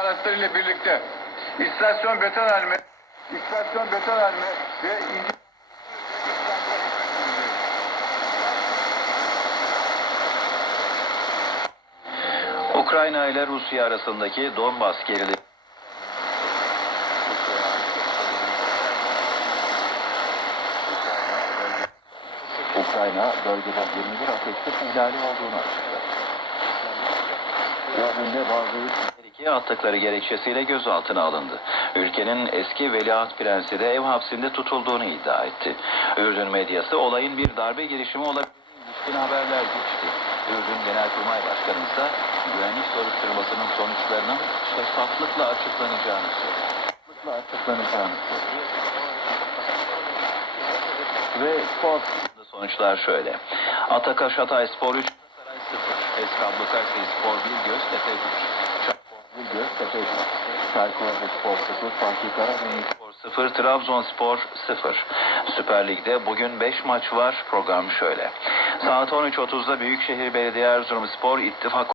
araçlarıyla birlikte istasyon betonarme, istasyon betonarme ve ince Ukrayna ile Rusya arasındaki Donbas gerilimi Ukrayna bölgede 21 ateşkes ihlali olduğunu açıkladı. Ürdün'de bazı tehlike attıkları gerekçesiyle gözaltına alındı. Ülkenin eski veliaht prensi de ev hapsinde tutulduğunu iddia etti. Ürdün medyası olayın bir darbe girişimi olabileceğine ilişkin haberler geçti. Ürdün Genelkurmay Başkanı ise güvenlik soruşturmasının sonuçlarının şeffaflıkla açıklanacağını söyledi. Ve sonuçlar şöyle. Ataka Şatay Spor 3, Saray 0, Eskablı Kayseri Spor 1, Göztepe 3, Çaykur 1, Göztepe 1, Çaykur Spor 0, Fatih Karagümrük Spor 0, Trabzonspor 0. Süper Lig'de bugün 5 maç var. Program şöyle. Saat 13.30'da Büyükşehir Belediye Erzurum Spor İttifak